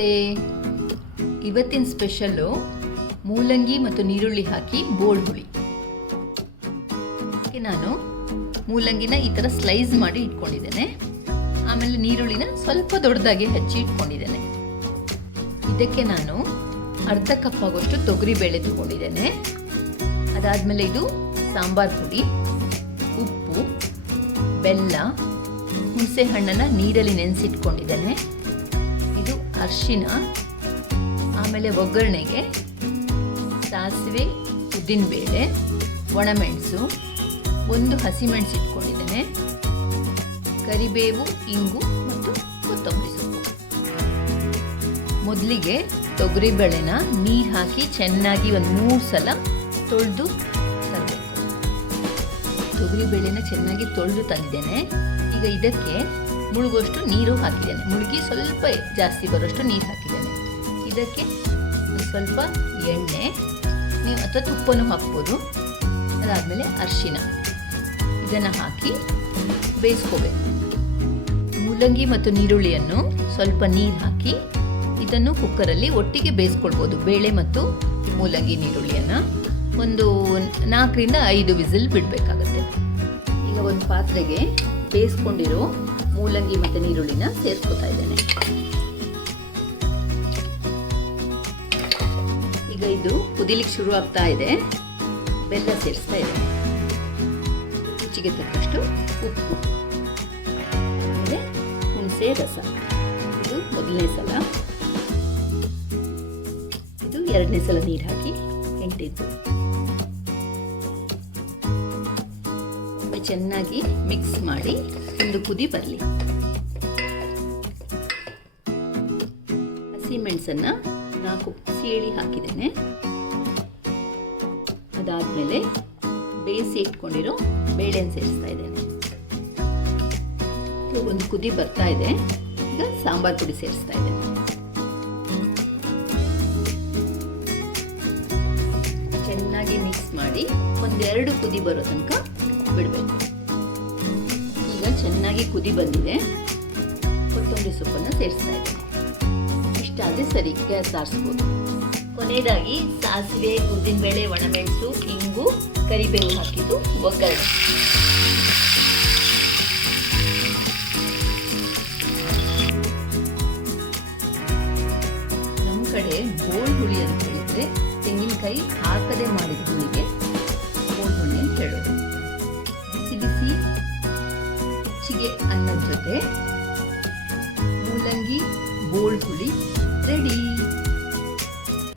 ನಮಸ್ತೆ. ಇವತ್ತಿನ ಸ್ಪೆಷಲ್ಲು ಮೂಲಂಗಿ ಮತ್ತು ನೀರುಳ್ಳಿ ಹಾಕಿ ಬೋಳ್ ಹುಳಿ. ನಾನು ಮೂಲಂಗಿನ ಈ ಥರ ಸ್ಲೈಸ್ ಮಾಡಿ ಇಟ್ಕೊಂಡಿದ್ದೇನೆ. ಆಮೇಲೆ ನೀರುಳ್ಳಿನ ಸ್ವಲ್ಪ ದೊಡ್ಡದಾಗಿ ಹೆಚ್ಚಿ ಇಟ್ಕೊಂಡಿದ್ದೇನೆ. ಇದಕ್ಕೆ ನಾನು ಅರ್ಧ ಕಪ್ ಆಗೋಷ್ಟು ತೊಗರಿಬೇಳೆ ತಗೊಂಡಿದ್ದೇನೆ. ಅದಾದಮೇಲೆ ಇದು ಸಾಂಬಾರ್ ಪುಡಿ, ಉಪ್ಪು, ಬೆಲ್ಲ, ಹುಣಸೆ ಹಣ್ಣನ್ನು ನೀರಲ್ಲಿ ನೆನೆಸಿಟ್ಕೊಂಡಿದ್ದೇನೆ. ಇದು ಅರಿಶಿನ, ಆಮೇಲೆ ಒಗ್ಗರಣೆಗೆ ಸಾಸಿವೆ, ಉದ್ದಿನಬೇಳೆ, ಒಣಮೆಣಸು, ಒಂದು ಹಸಿಮೆಣಸು ಇಟ್ಕೊಂಡಿದ್ದೇನೆ, ಕರಿಬೇವು, ಇಂಗು ಮತ್ತು ಕೊತ್ತಂಬರಿ ಸೊಪ್ಪು. ಮೊದಲಿಗೆ ತೊಗರಿಬೇಳೆನ ನೀರು ಹಾಕಿ ಚೆನ್ನಾಗಿ ಒಂದು 3 ಸಲ ತೊಳೆದು ತರಬೇಕು. ತೊಗರಿಬೇಳೆನ ಚೆನ್ನಾಗಿ ತೊಳೆದು ತಂದಿದ್ದೇನೆ. ಈಗ ಇದಕ್ಕೆ ಮುಳುಗೋಷ್ಟು ನೀರು ಹಾಕಿದ್ದೇನೆ. ಮುಳುಗಿ ಸ್ವಲ್ಪ ಜಾಸ್ತಿ ಬರೋಷ್ಟು ನೀರು ಹಾಕಿದ್ದೇನೆ. ಇದಕ್ಕೆ ಸ್ವಲ್ಪ ಎಣ್ಣೆ ನೀವು ಅಥವಾ ತುಪ್ಪನೂ ಹಾಕ್ಬೋದು. ಅದಾದಮೇಲೆ ಅರಿಶಿನ ಇದನ್ನು ಹಾಕಿ ಬೇಯಿಸ್ಕೋಬೇಕು. ಮೂಲಂಗಿ ಮತ್ತು ನೀರುಳ್ಳಿಯನ್ನು ಸ್ವಲ್ಪ ನೀರು ಹಾಕಿ ಇದನ್ನು ಕುಕ್ಕರಲ್ಲಿ ಒಟ್ಟಿಗೆ ಬೇಯಿಸ್ಕೊಳ್ಬೋದು. ಬೇಳೆ ಮತ್ತು ಮೂಲಂಗಿ ನೀರುಳ್ಳಿಯನ್ನು ಒಂದು 4ರಿಂದ 5 ವಿಸಿಲ್ ಬಿಡಬೇಕಾಗತ್ತೆ. ಈಗ ಒಂದು ಪಾತ್ರೆಗೆ ಬೇಯಿಸ್ಕೊಂಡಿರೋ ಮೂಲಂಗಿ ಮತ್ತು ನೀರುಳ್ಳಿನ ಸೇರಿಸ್ಕೊತಾ ಇದ್ದೇನೆ. ಈಗ ಇದು ಕುದಿಲಿಕ್ಕೆ ಶುರು ಆಗ್ತಾ ಇದೆ. ಬೆಲ್ಲ ಸೇರಿಸ್ತಾ ಇದ್ದೇನೆ. ರುಚಿಗೆ ತಕ್ಕಷ್ಟು ಉಪ್ಪು, ಆಮೇಲೆ ಹುಣಸೆ ರಸ. ಇದು ಮೊದಲನೇ ಸಲ, ಇದು 2ನೇ ಸಲ ನೀರು ಹಾಕಿ ಎಂಟಿದ್ದು ಚೆನ್ನಾಗಿ ಮಿಕ್ಸ್ ಮಾಡಿ ಒಂದು ಕುದಿ ಬರಲಿ. ಹಸಿಮೆಣಸನ್ನು 4 ಸೀಳಿ ಹಾಕಿದ್ದೇನೆ. ಅದಾದಮೇಲೆ ಬೇಯಿಸಿ ಇಟ್ಕೊಂಡಿರೋ ಬೇಳೆನ ಸೇರಿಸ್ತಾ ಇದ್ದೇನೆ. ಒಂದು ಕುದಿ ಬರ್ತಾ ಇದೆ. ಈಗ ಸಾಂಬಾರ್ ಪುಡಿ ಸೇರಿಸ್ತಾ ಇದ್ದೇನೆ. ಚೆನ್ನಾಗಿ ಮಿಕ್ಸ್ ಮಾಡಿ 1-2 ಕುದಿ ಬರೋ ತನಕ ಬಿಡಬೇಕು. ಈಗ ಚೆನ್ನಾಗಿ ಕುದಿ ಬಂದಿದೆ. ಕೊತ್ತಂಬರಿ ಸೊಪ್ಪನ್ನು ಸೇರಿಸ್ತಾ ಇದ್ದೇನೆ. ಇಷ್ಟಾದರೆ ಸರಿ, ಗ್ಯಾಸ್ ಆರಿಸ್ಬೋದು. ಕೊನೆಯದಾಗಿ ಸಾಸಿವೆ, ಉದ್ದಿನಬೇಳೆ, ಒಣಮೆಣಸು, ಇಂಗು, ಕರಿಬೇವು ಹಾಕಿದ್ದು ಒಗ್ಗರಣೆ. ನಮ್ಮ ಕಡೆ ಬೋಳ್ ಹುಳಿ ಅಂತ ಹೇಳಿದ್ರೆ ತೆಂಗಿನಕಾಯಿ ಹಾಕದೆ ಮಾಡಿದ ಹುಳಿಗೆ ಬೋಳ್ ಹುಳಿ ಅಂತ ಹೇಳೋದು. ಬಿಸಿ ಬಿಸಿ ಹೆಚ್ಚಿಗೆ ಅನ್ನದ ಜೊತೆ ಮೂಲಂಗಿ ಬೋಳ್ ಹುಳಿ ರೆಡಿ.